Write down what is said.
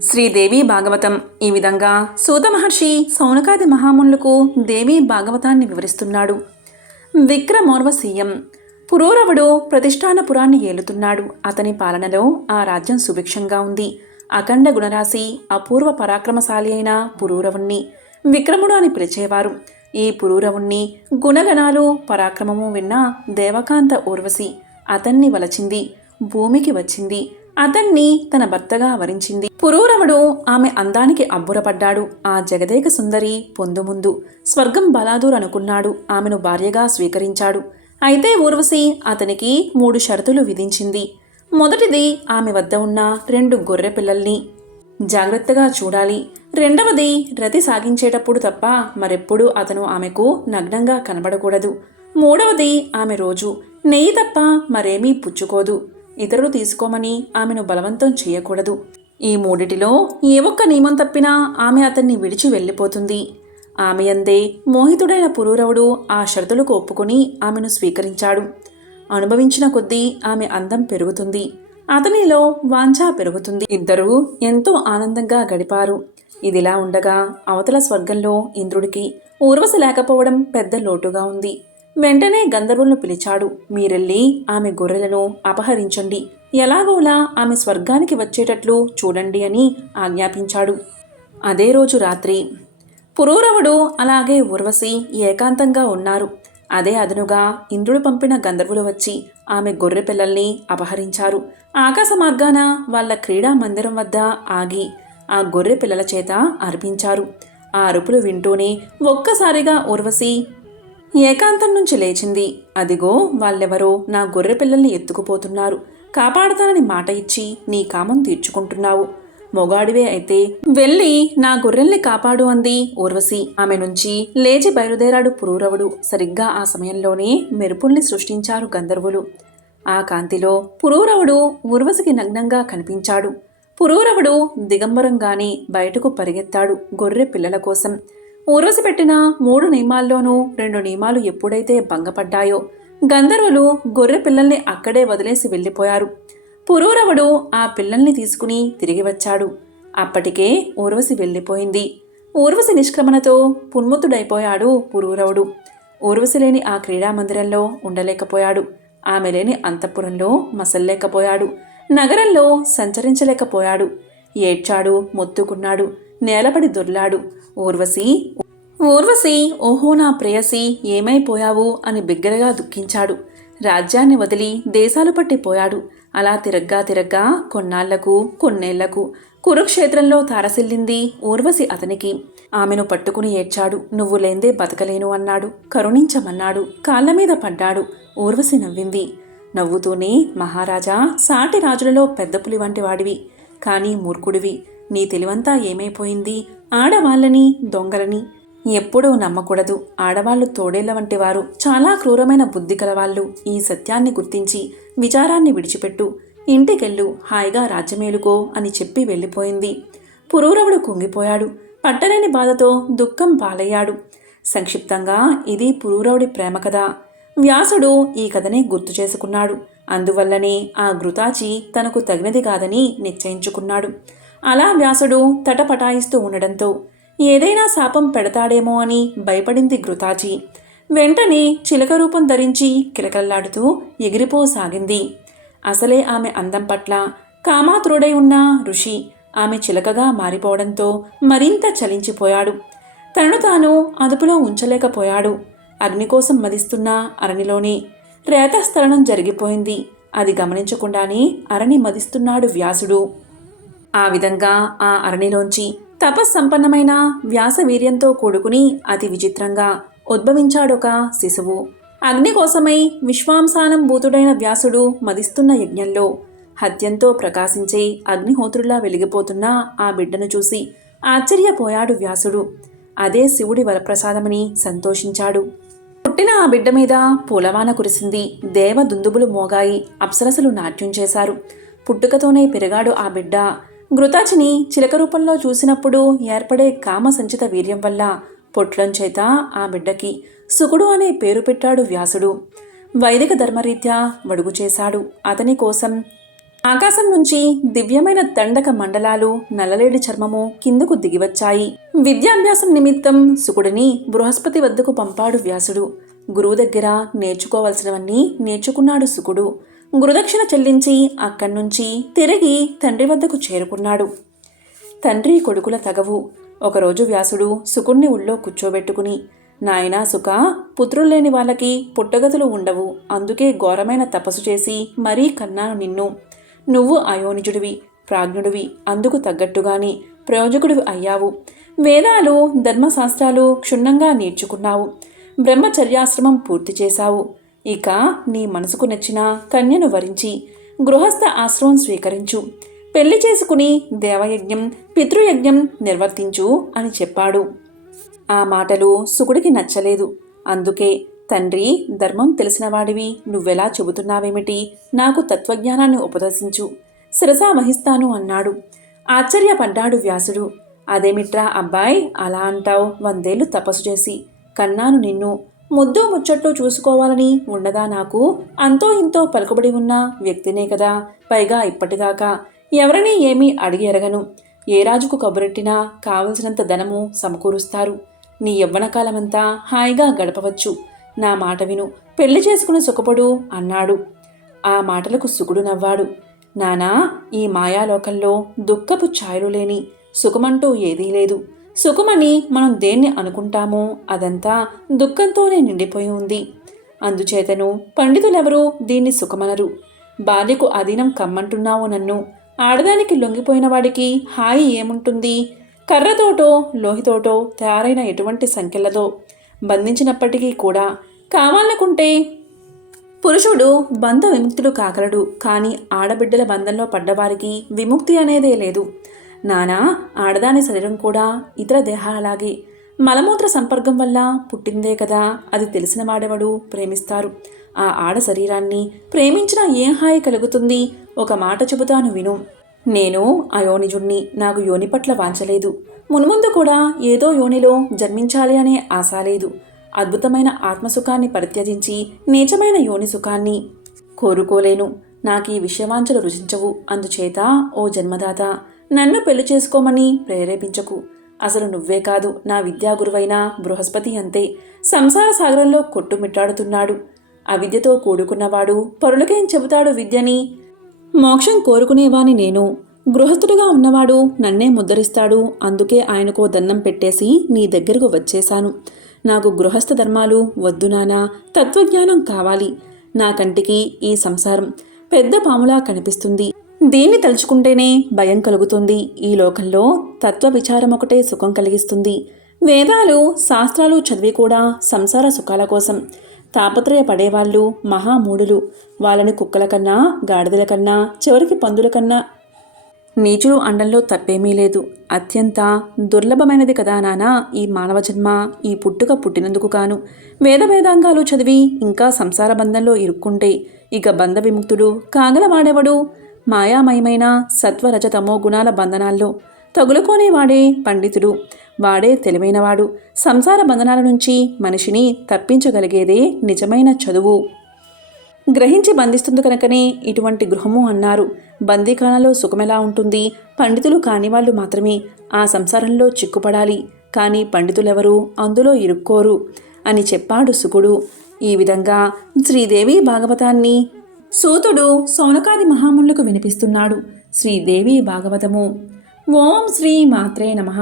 శ్రీదేవి భాగవతం. ఈ విధంగా సూత మహర్షి సౌనకాది మహామునులకు దేవి భాగవతాన్ని వివరిస్తున్నాడు. విక్రమోర్వశీయం. పురూరవుడు ప్రతిష్టానపురాన్ని ఏలుతున్నాడు. అతని పాలనలో ఆ రాజ్యం సుభిక్షంగా ఉంది. అఖండ గుణరాశి అపూర్వ పరాక్రమశాలి అయిన పురూరవుణ్ణి విక్రముడు అని పిలిచేవారు. ఈ పురూరవుణ్ణి గుణగణాలు పరాక్రమము విన్న దేవకాంత ఊర్వశి అతన్ని వలచింది. భూమికి వచ్చింది. అతన్ని తన భర్తగా వరించింది. పురూరవుడు ఆమె అందానికి అబ్బురపడ్డాడు. ఆ జగదేక సుందరి పొందు ముందు స్వర్గం బలాదూర్ అనుకున్నాడు. ఆమెను భార్యగా స్వీకరించాడు. అయితే ఊర్వశి అతనికి 3 షరతులు విధించింది. మొదటిది, ఆమె వద్ద ఉన్న 2 గొర్రె పిల్లల్ని జాగ్రత్తగా చూడాలి. రెండవది, రతి సాగించేటప్పుడు తప్ప మరెప్పుడూ అతను ఆమెకు నగ్నంగా కనబడకూడదు. మూడవది, ఆమె రోజు నెయ్యి తప్ప మరేమీ పుచ్చుకోదు. ఇతరులు తీసుకోమని ఆమెను బలవంతం చేయకూడదు. ఈ మూడిటిలో ఏ ఒక్క నియమం తప్పినా ఆమె అతన్ని విడిచి వెళ్ళిపోతుంది. ఆమె యందే మోహితుడైన పురూరవుడు ఆ షరతులకు ఒప్పుకొని ఆమెను స్వీకరించాడు. అనుభవించిన కొద్దీ ఆమె అందం పెరుగుతుంది. అతనిలో వాంఛ పెరుగుతుంది. ఇద్దరూ ఎంతో ఆనందంగా గడిపారు. ఇదిలా ఉండగా అవతల స్వర్గంలో ఇంద్రుడికి ఊర్వశి లేకపోవడం పెద్ద లోటుగా ఉంది. వెంటనే గంధర్వులను పిలిచాడు. మీరెళ్ళి ఆమె గొర్రెలను అపహరించండి, ఎలాగోలా ఆమె స్వర్గానికి వచ్చేటట్లు చూడండి అని ఆజ్ఞాపించాడు. అదే రోజు రాత్రి పురూరవుడు అలాగే ఊర్వశి ఏకాంతంగా ఉన్నారు. అదే అదనుగా ఇంద్రుడు పంపిన గంధర్వులు వచ్చి ఆమె గొర్రె పిల్లల్ని అపహరించారు. ఆకాశ మార్గాన వాళ్ళ క్రీడా మందిరం వద్ద ఆగి ఆ గొర్రె పిల్లల చేత అర్పించారు. ఆ అరుపులు వింటూనే ఒక్కసారిగా ఊర్వశి ఏకాంతం నుంచి లేచింది. అదిగో వాళ్ళెవరో నా గొర్రె పిల్లల్ని ఎత్తుకుపోతున్నారు. కాపాడతానని మాట ఇచ్చి నీ కామం తీర్చుకుంటున్నావు. మొగాడివే అయితే వెళ్ళి నా గొర్రెల్ని కాపాడు అంది ఊర్వశి. ఆమె నుంచి లేచి బయలుదేరాడు పురూరవుడు. సరిగ్గా ఆ సమయంలోనే మెరుపుల్ని సృష్టించారు గంధర్వులు. ఆ కాంతిలో పురూరవుడు ఊర్వశికి నగ్నంగా కనిపించాడు. పురూరవుడు దిగంబరంగానే బయటకు పరిగెత్తాడు గొర్రె పిల్లల కోసం. ఊర్వశి పెట్టిన 3 నియమాల్లోనూ 2 నియమాలు ఎప్పుడైతే భంగపడ్డాయో గంధర్వులు గొర్రె పిల్లల్ని అక్కడే వదిలేసి వెళ్ళిపోయారు. పురూరవుడు ఆ పిల్లల్ని తీసుకుని తిరిగి వచ్చాడు. అప్పటికే ఊర్వశి వెళ్ళిపోయింది. ఊర్వశి నిష్క్రమణతో పున్ముతుడైపోయాడు పురూరవుడు. ఊర్వశి లేని ఆ క్రీడామందిరంలో ఉండలేకపోయాడు. ఆమె లేని అంతఃపురంలో మసల్లేకపోయాడు. నగరంలో సంచరించలేకపోయాడు. ఏడ్చాడు, మొత్తుకున్నాడు, నేలపడి దొర్లాడు. ఊర్వశి ఓహో నా ప్రేయసి ఏమైపోయావు అని బిగ్గరగా దుఃఖించాడు. రాజ్యాన్ని వదిలి దేశాలు పట్టిపోయాడు. అలా తిరగ్గా కొన్నేళ్లకు కురుక్షేత్రంలో తారసిల్లింది ఊర్వశి అతనికి. ఆమెను పట్టుకుని ఏడ్చాడు. నువ్వు లేందే బతకలేను అన్నాడు. కరుణించమన్నాడు. కాళ్ల మీద పడ్డాడు. ఊర్వశి నవ్వింది. నవ్వుతూనే, మహారాజా, సాటి రాజులలో పెద్ద పులి వంటి వాడివి, కానీ మూర్ఖుడివి. నీ తెలివంతా ఏమైపోయింది? ఆడవాళ్ళని, దొంగలని ఎప్పుడూ నమ్మకూడదు. ఆడవాళ్లు తోడేళ్ల వంటి వారు, చాలా క్రూరమైన బుద్ధి కలవాళ్ళు. ఈ సత్యాన్ని గుర్తించి విచారాన్ని విడిచిపెట్టు, ఇంటికెళ్ళు, హాయిగా రాజ్యమేలుకో అని చెప్పి వెళ్ళిపోయింది. పురూరవుడు కుంగిపోయాడు. పట్టలేని బాధతో దుఃఖం పాలయ్యాడు. సంక్షిప్తంగా ఇది పురూరవుడి ప్రేమ కథ. వ్యాసుడు ఈ కథనే గుర్తు చేసుకున్నాడు. అందువల్లనే ఆ ఘృతాచి తనకు తగినది కాదని నిశ్చయించుకున్నాడు. అలా వ్యాసుడు తటపటాయిస్తూ ఉండడంతో ఏదైనా శాపం పెడతాడేమో అని భయపడింది ఘృతాచి. వెంటనే చిలక రూపం ధరించి కిలకల్లాడుతూ ఎగిరిపోసాగింది. అసలే ఆమె అందం పట్ల కామాతురుడై ఉన్న ఋషి ఆమె చిలకగా మారిపోవడంతో మరింత చలించిపోయాడు. తనను తాను అదుపులో ఉంచలేకపోయాడు. అగ్ని కోసం మదిస్తున్న అరణిలోనే రేతస్థలనం జరిగిపోయింది. అది గమనించకుండానే అరణి మదిస్తున్నాడు వ్యాసుడు. ఆ విధంగా ఆ అరణిలోంచి తపస్సంపన్నమైన వ్యాసవీర్యంతో కూడుకుని అతి విచిత్రంగా ఉద్భవించాడొక శిశువు. అగ్ని కోసమై విశ్వాంసానం భూతుడైన వ్యాసుడు మదిస్తున్న యజ్ఞంలో హత్యంతో ప్రకాశించే అగ్నిహోత్రులా వెలిగిపోతున్న ఆ బిడ్డను చూసి ఆశ్చర్యపోయాడు వ్యాసుడు. అదే శివుడి వరప్రసాదమని సంతోషించాడు. పుట్టిన ఆ బిడ్డ మీద పూలవాన కురిసింది. దేవ దుందుబులు మోగాయి. అప్సరసలు నాట్యం చేశారు. పుట్టుకతోనే పెరిగాడు ఆ బిడ్డ. ఘృతాచిని చిలక రూపంలో చూసినప్పుడు ఏర్పడే కామ సంచిత వీర్యం వల్ల పొట్లం చేత ఆ బిడ్డకి సుకుడు అనే పేరు పెట్టాడు వ్యాసుడు. వైదిక ధర్మరీత్యా వడుగు చేశాడు. అతని కోసం ఆకాశం నుంచి దివ్యమైన దండక మండలాలు నల్లలేడి చర్మము కిందకు దిగివచ్చాయి. విద్యాభ్యాసం నిమిత్తం శుకుడిని బృహస్పతి వద్దకు పంపాడు వ్యాసుడు. గురువు దగ్గర నేర్చుకోవలసినవన్నీ నేర్చుకున్నాడు శుకుడు. గురుదక్షిణ చెల్లించి అక్కడి నుంచి తిరిగి తండ్రి వద్దకు చేరుకున్నాడు. తండ్రి కొడుకుల తగవు. ఒకరోజు వ్యాసుడు శుకుణ్ణి ఊళ్ళో కూర్చోబెట్టుకుని, నాయనా సుఖ, పుత్రుల్లేని వాళ్ళకి పుట్టగతులు ఉండవు. అందుకే ఘోరమైన తపస్సు చేసి మరీ కన్నాను నిన్ను. నువ్వు అయోనిజుడివి, ప్రాజ్ఞుడివి, అందుకు తగ్గట్టుగాని ప్రయోజకుడివి అయ్యావు. వేదాలు ధర్మశాస్త్రాలు క్షుణ్ణంగా నేర్చుకున్నావు. బ్రహ్మచర్యాశ్రమం పూర్తి చేశావు. ఇక నీ మనసుకు నచ్చిన కన్యను వరించి గృహస్థ ఆశ్రమం స్వీకరించు. పెళ్లి చేసుకుని దేవయజ్ఞం పితృయజ్ఞం నిర్వర్తించు అని చెప్పాడు. ఆ మాటలు శుకుడికి నచ్చలేదు. అందుకే, తండ్రి, ధర్మం తెలిసినవాడివి, నువ్వెలా చెబుతున్నావేమిటి? నాకు తత్వజ్ఞానాన్ని ఉపదేశించు, శిరసా వహిస్తాను అన్నాడు. ఆశ్చర్యపడ్డాడు వ్యాసుడు. అదేమిట్రా అబ్బాయ్, అలా అంటావు? 100 ఏళ్ళు తపస్సు చేసి కన్నాను నిన్ను. ముద్దు ముచ్చట్లు చూసుకోవాలని ఉండదా నాకు? అంతో ఇంతో పలుకుబడి ఉన్న వ్యక్తినే కదా. పైగా ఇప్పటిదాకా ఎవరినీ ఏమీ అడిగి ఎరగను. ఏ రాజుకు కబురెట్టినా కావలసినంత ధనము సమకూరుస్తారు. నీ యవ్వనకాలమంతా హాయిగా గడపవచ్చు. నా మాట విను, పెళ్లి చేసుకుని సుఖపడు అన్నాడు. ఆ మాటలకు శుకుడు నవ్వాడు. నానా, ఈ మాయాలోకంలో దుఃఖపు ఛాయలు లేని సుఖమంటూ ఏదీ లేదు. సుఖమని మనం దేన్ని అనుకుంటామో అదంతా దుఃఖంతోనే నిండిపోయి ఉంది. అందుచేతను పండితులెవరూ దీన్ని సుఖమనరు. భార్యకు అధీనం కమ్మంటున్నావు నన్ను. ఆడదానికి లొంగిపోయిన వాడికి హాయి ఏముంటుంది? కర్రతోటో లోహితోటో తయారైన ఎటువంటి సంఖ్యలతో బంధించినప్పటికీ కూడా కావాలనుకుంటే పురుషుడు బంధ విముక్తుడు కాగలడు. కానీ ఆడబిడ్డల బంధంలో పడ్డవారికి విముక్తి అనేదే లేదు. నానా, ఆడదాని శరీరం కూడా ఇతర దేహాలలాగే మలమూత్ర సంపర్కం వల్ల పుట్టిందే కదా. అది తెలిసిన వాడెవడు ప్రేమిస్తారు. ఆ ఆడ శరీరాన్ని ప్రేమించిన ఏం హాయి కలుగుతుంది? ఒక మాట చెబుతాను విను. నేను అయోనిజుణ్ణి. నాకు యోని పట్ల వాంచలేదు. మున్ముందు కూడా ఏదో యోనిలో జన్మించాలి అనే ఆశ లేదు. అద్భుతమైన ఆత్మసుఖాన్ని పరిత్యజించి నీచమైన యోని సుఖాన్ని కోరుకోలేను. నాకీ విషయవాంఛలు రుచించవు. అందుచేత ఓ జన్మదాత, నన్ను పెళ్లి చేసుకోమని ప్రేరేపించకు. అసలు నువ్వే కాదు, నా విద్యా గురువైన బృహస్పతి అంతే. సంసార సాగరంలో కొట్టుమిట్టాడుతున్నాడు. అవిద్యతో కూడుకున్నవాడు పరులకేం చెబుతాడు విద్యని? మోక్షం కోరుకునేవాని నేను. గృహస్థుడిగా ఉన్నవాడు నన్నే ముద్దరిస్తాడు. అందుకే ఆయనకో దండం పెట్టేసి నీ దగ్గరకు వచ్చేశాను. నాకు గృహస్థ ధర్మాలు వద్దు నానా, తత్వజ్ఞానం కావాలి. నా కంటికి ఈ సంసారం పెద్ద పాములా కనిపిస్తుంది. దీన్ని తలుచుకుంటేనే భయం కలుగుతుంది. ఈ లోకంలో తత్వ విచారం ఒకటే సుఖం కలిగిస్తుంది. వేదాలు శాస్త్రాలు చదివి కూడా సంసార సుఖాల కోసం తాపత్రయపడేవాళ్ళు మహామూఢులు. వాళ్ళని కుక్కల కన్నా, గాడిదల కన్నా, చివరికి పందుల కన్నా నీచులు అండంలో తప్పేమీ లేదు. అత్యంత దుర్లభమైనది కదా నానా ఈ మానవ జన్మ. ఈ పుట్టుక పుట్టినందుకు కాను. వేదాంగాలు చదివి ఇంకా సంసార బంధంలో ఇరుక్కుంటే ఇక బంధ విముక్తుడు కాగలవాడెవడు? మాయామయమైన సత్వరజతమో గుణాల బంధనాల్లో తగులుకోనేవాడే పండితుడు. వాడే తెలివైనవాడు. సంసార బంధనాల నుంచి మనిషిని తప్పించగలిగేదే నిజమైన చదువు. గ్రహించి బంధిస్తుంది కనుకనే ఇటువంటి గృహము అన్నారు. బందీఖానాలో సుఖమెలా ఉంటుంది? పండితులు కానివాళ్ళు మాత్రమే ఆ సంసారంలో చిక్కుపడాలి. కానీ పండితులెవరూ అందులో ఇరుక్కోరు అని చెప్పాడు శుకుడు. ఈ విధంగా శ్రీదేవి భాగవతాన్ని సూతుడు సౌనకాది మహామునులకు వినిపిస్తున్నాడు. శ్రీదేవి భాగవతము. ఓం శ్రీ మాత్రే నమః.